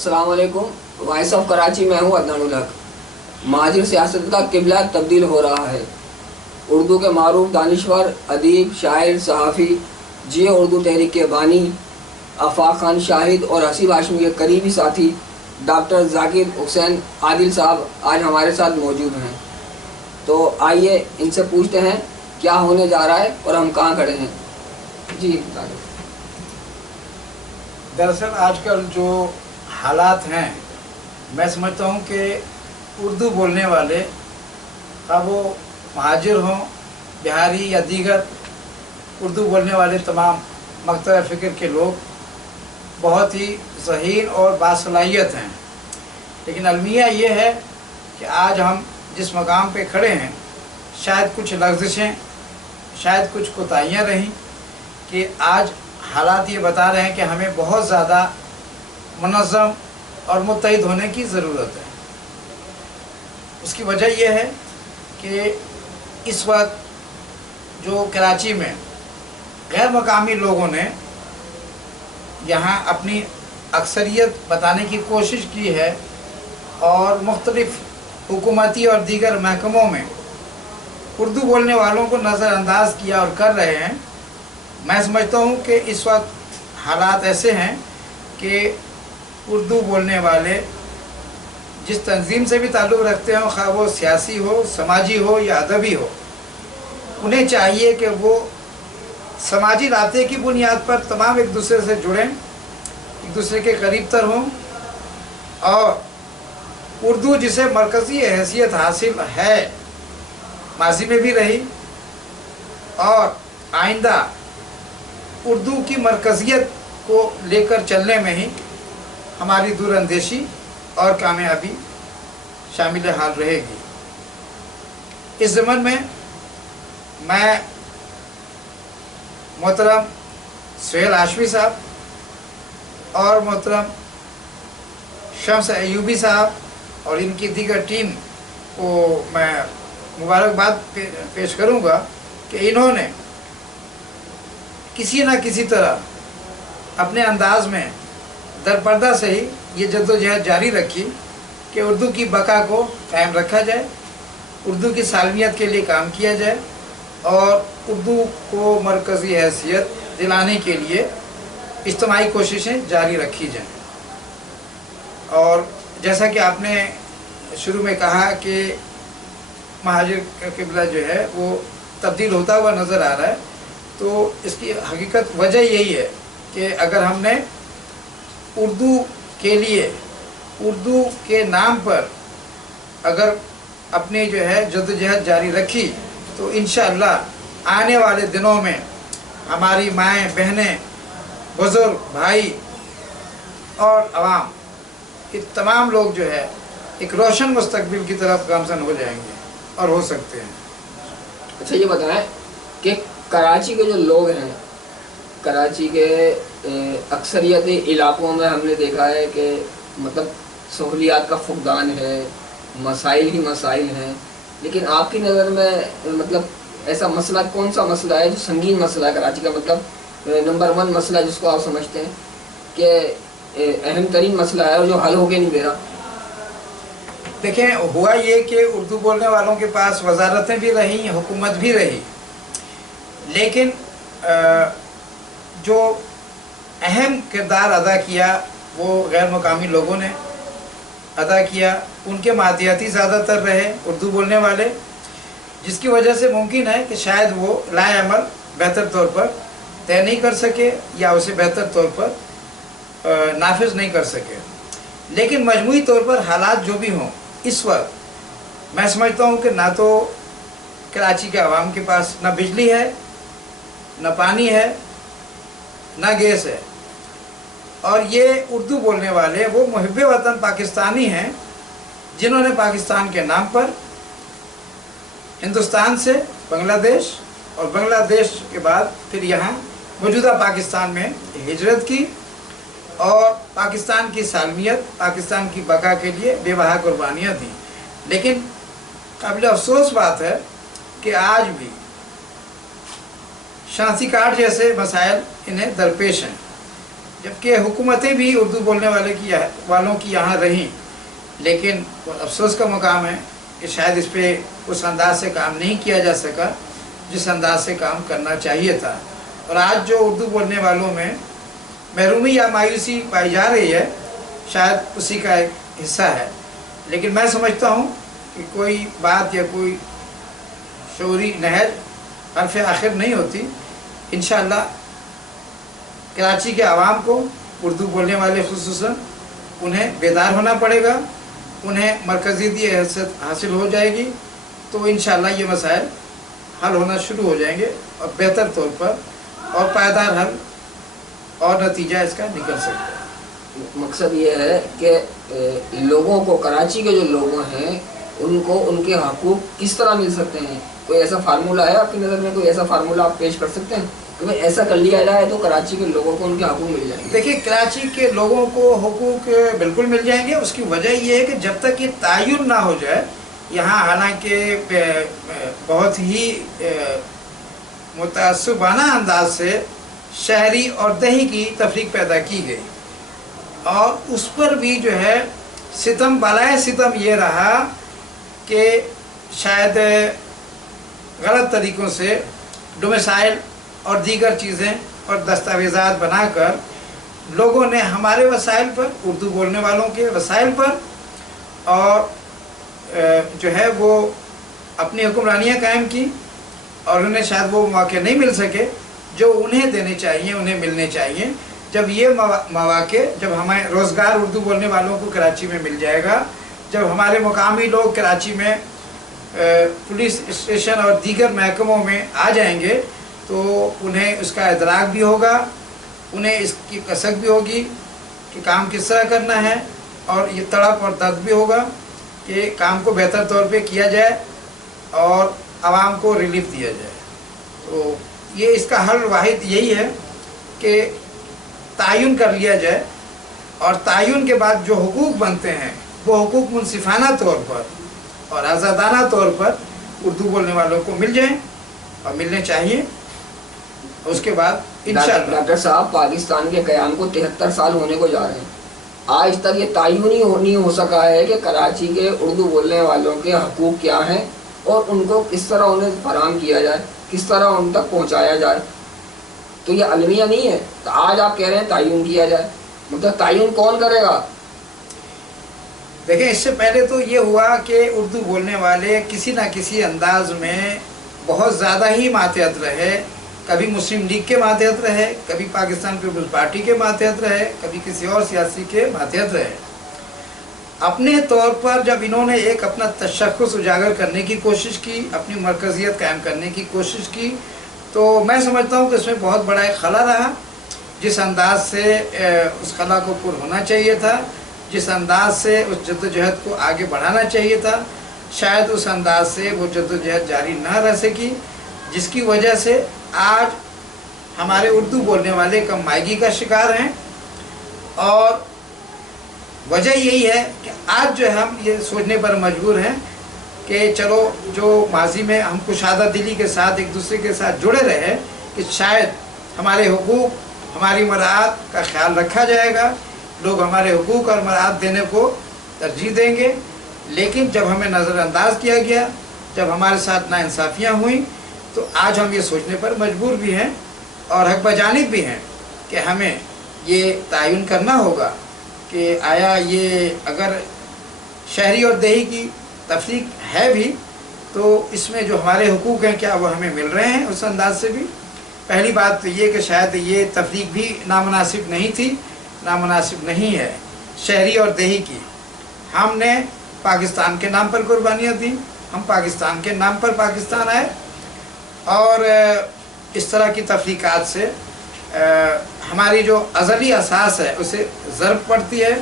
अस्सलाम वालेकुम। Voice of Karachi में हूँ अदनान उल हक। महाजिर सियासत का किबला तब्दील हो रहा है। उर्दू के मारूफ दानिश्वर, अदीब, शायर, सहाफ़ी, जी उर्दू तहरीक के बानी आफाक खान शाहिद और हसीब हाशमी के करीबी साथी डॉक्टर जाकिर हुसैन आदिल साहब आज हमारे साथ मौजूद हैं। तो आइए इनसे पूछते हैं क्या होने जा रहा है और हम कहाँ खड़े हैं। जी दरअसल आजकल जो हालात हैं, मैं समझता हूँ कि उर्दू बोलने वाले, अब वो महाजिर हों, बिहारी या दीगर उर्दू बोलने वाले तमाम मकतब फ़िक्र के लोग बहुत ही ज़हीन और बासलाहियत हैं। लेकिन अलमिया ये है कि आज हम जिस मकाम पे खड़े हैं, शायद कुछ लग़ज़िशें, शायद कुछ कोताहियाँ रहीं कि आज हालात ये बता रहे हैं कि हमें बहुत ज़्यादा मुनज़्ज़म और मुत्तहिद होने की ज़रूरत है। उसकी वजह यह है कि इस वक्त जो कराची में गैर मकामी लोगों ने यहाँ अपनी अक्सरियत बताने की कोशिश की है और मुख्तलिफ़ हुकूमती और दीगर महकमों में उर्दू बोलने वालों को नज़रअंदाज किया और कर रहे हैं। मैं समझता हूँ कि इस वक्त हालात ऐसे हैं कि उर्दू बोलने वाले जिस तंजीम से भी ताल्लुक़ रखते हो, खा वो सियासी हो, समाजी हो या अदबी हो, उन्हें चाहिए कि वो समाजी रास्ते की बुनियाद पर तमाम एक दूसरे से जुड़ें, एक दूसरे के करीब तर हों और उर्दू जिसे मरकज़ी हैसियत हासिल है, माजी में भी रही और आइंदा उर्दू की मरकज़ियत को लेकर चलने में ही हमारी दूरअंदेशी और कामयाबी शामिल हाल रहेगी। इस ज़मन में मैं मोहतरम सुहेल हाशमी साहब और मोहतरम शम्स अयूबी साहब और इनकी दीगर टीम को मैं मुबारकबाद पेश करूँगा कि इन्होंने किसी न किसी तरह अपने अंदाज में दरपर्दा से ही ये जद्दोजहद जारी रखी कि उर्दू की बका को कायम रखा जाए, उर्दू की सालमियत के लिए काम किया जाए और उर्दू को मरकज़ी हैसियत दिलाने के लिए इज्तिमाई कोशिशें जारी रखी जाएं। और जैसा कि आपने शुरू में कहा कि महाजिर का किबला जो है वो तब्दील होता हुआ नज़र आ रहा है, तो इसकी हकीकत वजह यही है कि अगर हमने उर्दू के लिए, उर्दू के नाम पर अगर अपनी जो है जद्दोजहद जारी रखी तो इंशाअल्लाह आने वाले दिनों में हमारी माएँ, बहनें, बुज़ुर्ग, भाई और आवाम, ये तमाम लोग जो है एक रोशन मुस्तकबिल की तरफ गामज़न हो जाएंगे और हो सकते हैं। अच्छा ये बताएं कि कराची के जो लोग हैं, कराची के अक्सरियती इलाक़ों में हमने देखा है कि मतलब सहूलियात का फुक़दान है, मसाइल ही मसाइल हैं, लेकिन आपकी नज़र में मतलब ऐसा मसला कौन सा मसला है जो संगीन मसला है कराची का, मतलब नंबर 1 मसला जिसको आप समझते हैं कि अहम तरीन मसला है और जो हल होके नहीं दे रहा? देखें, हुआ ये कि उर्दू बोलने वालों के पास वजारतें भी रहीं, हुकूमत भी रही, लेकिन जो अहम किरदार अदा किया वो गैर मकामी लोगों ने अदा किया। उनके मादियाती ज़्यादातर रहे उर्दू बोलने वाले, जिसकी वजह से मुमकिन है कि शायद वो लाएअमल बेहतर तौर पर तय नहीं कर सके या उसे बेहतर तौर पर नाफिज नहीं कर सके। लेकिन मजमूई तौर पर हालात जो भी हों, इस वक्त मैं समझता हूँ कि ना तो कराची के अवाम के पास ना बिजली है, ना पानी है, ना गैस है, और ये उर्दू बोलने वाले वो मुहिब्बे वतन पाकिस्तानी हैं जिन्होंने पाकिस्तान के नाम पर हिंदुस्तान से बांग्लादेश और बांग्लादेश के बाद फिर यहाँ मौजूदा पाकिस्तान में हिजरत की और पाकिस्तान की सालमियत, पाकिस्तान की बका के लिए बेबहा कुर्बानियाँ दी। लेकिन काबिल अफसोस बात है कि आज भी शनाख्ती कार्ड जैसे मसाइल इन्हें दरपेश हैं। जबकि हुकूमतें भी उर्दू बोलने वालों की यहाँ रहीं, लेकिन अफसोस का मकाम है कि शायद इस पर उस अंदाज से काम नहीं किया जा सका जिस अंदाज से काम करना चाहिए था। और आज जो उर्दू बोलने वालों में महरूमी या मायूसी पाई जा रही है, शायद उसी का एक हिस्सा है। लेकिन मैं समझता हूँ कि कोई बात या कोई शौरी नहज हरफ आखिर नहीं होती। इंशाअल्लाह कराची के आवाम को, उर्दू बोलने वाले खुसूसन, उन्हें बेदार होना पड़ेगा, उन्हें मरकज़ी हैसियत हासिल हो जाएगी, तो इंशाअल्लाह ये मसाइल हल होना शुरू हो जाएंगे और बेहतर तौर पर और पायदार हल और नतीजा इसका निकल सकता है। मकसद ये है कि लोगों को, कराची के जो लोग हैं, उनको उनके हकूक़ किस तरह मिल सकते हैं? कोई ऐसा फार्मूला है आपकी नज़र में? कोई ऐसा फार्मूला आप पेश कर सकते हैं कि भाई ऐसा कर लिया जाए तो कराची के लोगों को उनके हकूक़ मिल जाएंगे? देखिए, कराची के लोगों को हकूक़ बिल्कुल मिल जाएंगे। उसकी वजह ये है कि जब तक ये तायुन ना हो जाए यहाँ, हालांकि बहुत ही मुतअस्सिबाना अंदाज से शहरी और दही की तफरीक पैदा की गई, और उस पर भी जो है सितम बलाए सितम ये रहा कि शायद गलत तरीक़ों से डोमिसाइल और दीगर चीज़ें और दस्तावेज़ात बनाकर लोगों ने हमारे वसाइल पर, उर्दू बोलने वालों के वसाइल पर, और जो है वो अपनी हुक्मरानियाँ कायम की, और उन्हें शायद वो मौके नहीं मिल सके जो उन्हें देने चाहिए, उन्हें मिलने चाहिए। जब ये मौके, जब हमें रोज़गार उर्दू बोलने वालों को कराची में मिल जाएगा, जब हमारे मुकामी लोग कराची में पुलिस स्टेशन और दीगर महकमों में आ जाएंगे, तो उन्हें उसका इदराक भी होगा, उन्हें इसकी कसक भी होगी कि काम किस तरह करना है, और ये तड़प और दर्द भी होगा कि काम को बेहतर तौर पे किया जाए और आवाम को रिलीफ दिया जाए। तो ये इसका हल वाहिद यही है कि तायुन कर लिया जाए, और तायुन के बाद जो हुकूक बनते हैं वो हुकूक मुनसिफाना तौर पर और आज़ादाना तौर पर उर्दू बोलने वालों को मिल जाएं, और मिलने चाहिए। उसके बाद इंशाअल्लाह। डॉक्टर साहब, पाकिस्तान के क़याम को 73 साल होने को जा रहे हैं। आज तक ये तायुन ही नहीं हो सका है कि कराची के उर्दू बोलने वालों के हकूक़ क्या हैं और उनको किस तरह उन्हें फराहम किया जाए, किस तरह उन तक पहुँचाया जाए। तो ये अलमिया नहीं है। तो आज आप कह रहे हैं तायुन किया जाए, मतलब तायुन कौन करेगा? देखें, इससे पहले तो ये हुआ कि उर्दू बोलने वाले किसी न किसी अंदाज में बहुत ज़्यादा ही मातहत रहे। कभी मुस्लिम लीग के मातहत रहे, कभी पाकिस्तान पीपल्स पार्टी के मातहत रहे, कभी किसी और सियासी के मातहत रहे। अपने तौर पर जब इन्होंने एक अपना तशख्खुस उजागर करने की कोशिश की, अपनी मरकज़ियत कायम करने की कोशिश की, तो मैं समझता हूँ कि इसमें बहुत बड़ा एक खला रहा। जिस अंदाज से उस खला को पुर होना चाहिए था, जिस अंदाज से उस जद्दोजहद को आगे बढ़ाना चाहिए था, शायद उस अंदाज से वो जद्दोजहद जारी न रह सकी, जिसकी वजह से आज हमारे उर्दू बोलने वाले कम मायगी का शिकार हैं। और वजह यही है कि आज जो हम ये सोचने पर मजबूर हैं कि चलो, जो माजी में हम कुशादा दिली के साथ एक दूसरे के साथ जुड़े रहे कि शायद हमारे हुकूक, हमारी मराहत का ख्याल रखा जाएगा, लोग हमारे हुकूक और मराहत देने को तरजीह देंगे। लेकिन जब हमें नज़रअंदाज किया गया, जब हमारे साथ नाइंसाफ़ियाँ हुई, तो आज हम ये सोचने पर मजबूर भी हैं और हक बजानिब भी हैं कि हमें ये तायुन करना होगा कि आया ये अगर शहरी और देही की तफरीक है भी, तो इसमें जो हमारे हुकूक हैं क्या वो हमें मिल रहे हैं उस अंदाज से भी। पहली बात तो ये कि शायद ये तफरीक भी नामुनासिब नहीं थी, नामुनासिब नहीं है शहरी और देही की। हमने पाकिस्तान के नाम पर कुर्बानियाँ दी, हम पाकिस्तान के नाम पर पाकिस्तान आए, और इस तरह की तफरीक़ात से हमारी जो अज़ली असास है उसे ज़र्ब पड़ती है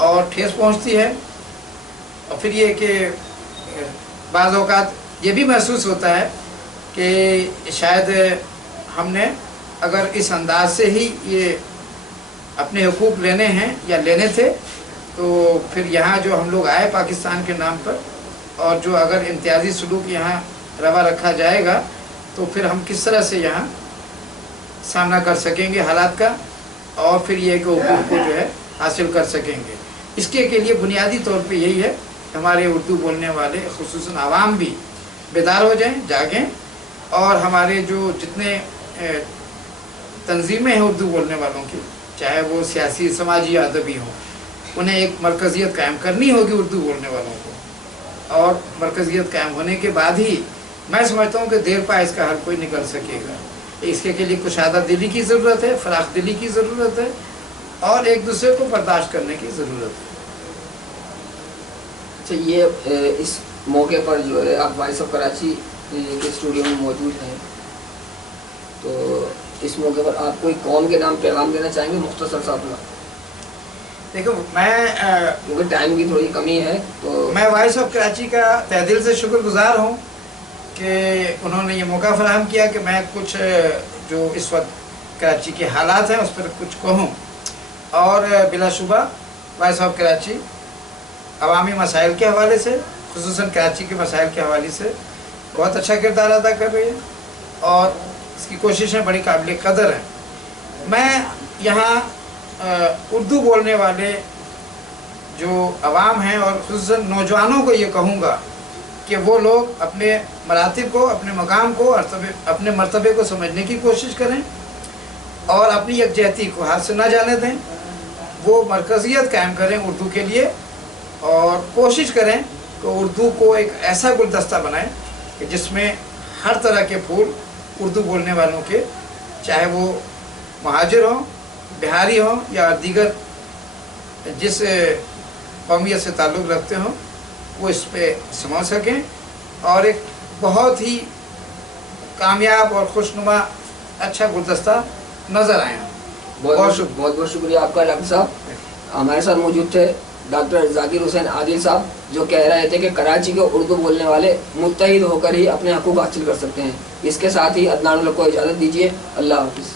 और ठेस पहुंचती है। और फिर ये कि बाज़ औक़ात ये भी महसूस होता है कि शायद हमने अगर इस अंदाज से ही ये अपने हुकूक लेने हैं या लेने थे, तो फिर यहाँ जो हम लोग आए पाकिस्तान के नाम पर, और जो अगर इम्तियाज़ी सलूक यहाँ रवा रखा जाएगा, तो फिर हम किस तरह से यहाँ सामना कर सकेंगे हालात का। اور پھر یہ کہ اردو کو جو ہے حاصل کر سکیں گے. اس کے لیے بنیادی طور پہ یہی ہے کہ ہمارے اردو بولنے والے خصوصاً عوام بھی بیدار ہو جائیں, جاگیں, اور ہمارے جو جتنے تنظیمیں ہیں اردو بولنے والوں کی, چاہے وہ سیاسی, سماجی یا ادبی ہوں, انہیں ایک مرکزیت قائم کرنی ہوگی اردو بولنے والوں کو, اور مرکزیت قائم ہونے کے بعد ہی میں سمجھتا ہوں کہ دیر پا اس کا حل کوئی نکل سکے گا. اس کے لیے کشادہ دلی کی ضرورت ہے, فراخ دلی کی ضرورت ہے, اور ایک دوسرے کو برداشت کرنے کی ضرورت ہے. اچھا, یہ اس موقع پر جو ہے آپ وائس آف کراچی کے اسٹوڈیو میں موجود ہیں, تو اس موقع پر آپ کوئی قوم کے نام پیغام دینا چاہیں گے مختصر سا اپنا؟ دیکھو, میں کیونکہ ٹائم کی تھوڑی کمی ہے, تو میں وائس آف کراچی کا تہ دل سے شکر گزار ہوں کہ انہوں نے یہ موقع فراہم کیا کہ میں کچھ جو اس وقت کراچی کے حالات ہیں اس پر کچھ کہوں. اور بلا شبہ وائس آف کراچی عوامی مسائل کے حوالے سے, خصوصاً کراچی کے مسائل کے حوالے سے بہت اچھا کردار ادا کر رہی ہے, اور اس کی کوششیں بڑی قابل قدر ہیں. میں یہاں اردو بولنے والے جو عوام ہیں اور خصوصاً نوجوانوں کو یہ کہوں گا کہ وہ لوگ اپنے مراتب کو, اپنے مقام کو, اپنے مرتبے کو سمجھنے کی کوشش کریں, اور اپنی یکجہتی کو ہاتھ سے نہ جانے دیں. وہ مرکزیت قائم کریں اردو کے لیے, اور کوشش کریں کہ اردو کو ایک ایسا گلدستہ بنائیں کہ جس میں ہر طرح کے پھول اردو بولنے والوں کے, چاہے وہ مہاجر ہوں, بہاری ہوں, یا دیگر جس قومیت سے تعلق رکھتے ہوں, وہ اس پہ سمجھ سکیں, اور ایک بہت ہی کامیاب اور خوشنما اچھا گلدستہ نظر آئے. بہت بہت شکریہ آپ کا ڈاکٹر صاحب. ہمارے ساتھ موجود تھے ڈاکٹر ذاکر حسین عادل صاحب, جو کہہ رہے تھے کہ کراچی کے اردو بولنے والے متحد ہو کر ہی اپنے حقوق حاصل کر سکتے ہیں. اس کے ساتھ ہی عدنان الحق کو اجازت دیجیے. اللہ حافظ.